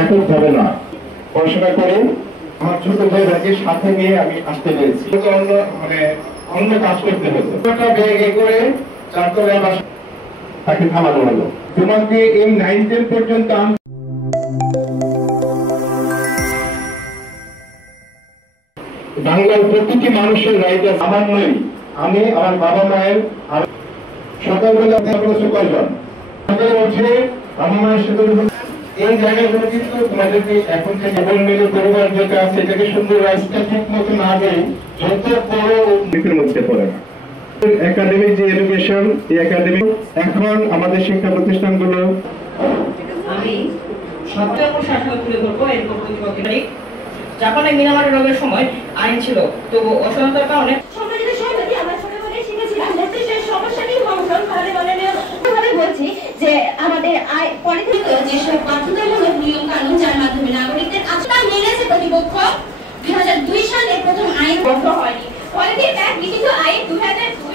এককভাবে না, পড়াশোনা করে আমার ছোট ভাইকে সাথে নিয়ে আমি আসতে পেরেছি। অন্য কাজ করতে হতো, ব্যাগে করে চারতলায় বাসা তাকে থামানো হলো। তোমাকে এই 9-10 পর্যন্ত বাংলার প্রতিটি মানুষের রাইট আছে। আমার নয়, আমি আমার বাবা মায়ের সকালবেলা কয়জন উঠে বাবা মায়ের সাথে এই জায়গাগুলো কিন্তু তোমাদেরকে এখন থেকে জীবন মিলে পরিবার যেটা আছে এটাকে সুন্দর রাস্তা ঠিক মতো না দেয় যত বড় দিকের মধ্যে পড়ে না। একাডেমিক যে এডুকেশন, এই একাডেমিক এখন আমাদের শিক্ষা প্রতিষ্ঠানগুলো আমি সবচেয়ে শাসন তুলে ধরবো। এরকম প্রতিপক্ষে জাপানে মিনামারি রোগের সময় আইন ছিল, তবু অসহনতার কারণে যে আমাদের যেসব বাধ্যতামূলক নিয়ম কানুন যার মাধ্যমে নাগরিকদের আস্থা মেনেছে প্রতিপক্ষ 2002 সালে প্রথম আইন বন্ধ হয়নি। ফলে এক লিখিত আইন 2002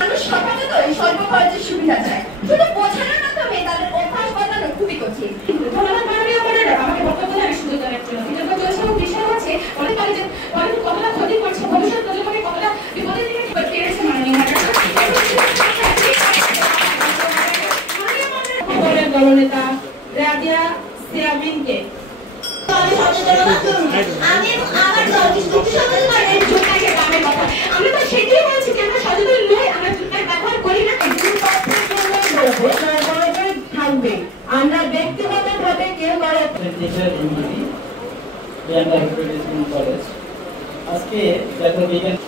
মানুষ স্বভাবত স্বল্প খরচের সুবিধা চায়, শুধু বোঝানোর মাধ্যমে তাদের অভ্যাস বদলানো খুবই কঠিন। ধন্যবাদ মাননীয় বোনেরা, আমাকে বক্তব্য দেওয়ার সুযোগ দেওয়ার জন্য। কৃতজ্ঞ চলছে এবং বিষয় হচ্ছে অনেক কলেজে অনেক কতটা ক্ষতি করছে, ভবিষ্যৎ প্রজন্মকে কতটা বিপদের দিকে ফেলেছে মাননীয় দলনেতা রাদিয়া সিয়াবিনকে আমি আমার সচেতনতার কথা আমি তো সেটাই বলছি যে আমরা সচেতন নই, আমরা জুতার ব্যবহার করি না। থাকবে আমরা ব্যক্তিগতভাবে কেউ করে আজকে দেখো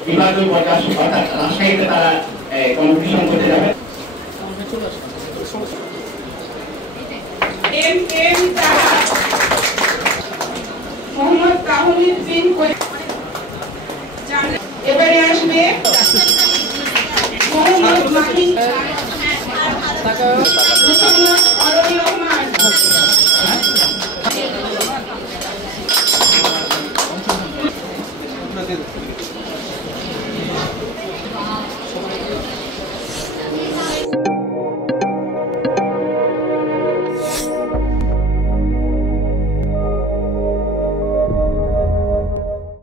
বিভাগীয় প্রকাশ অর্থাৎ রাজশাহীতে তারা কম্পিটিশন করতে যাবে। মোহাম্মদ তাহমিদ বিন এবারে আসবে মোহাম্মদ মাহিন, মোহাম্মদ আরবি রহমান।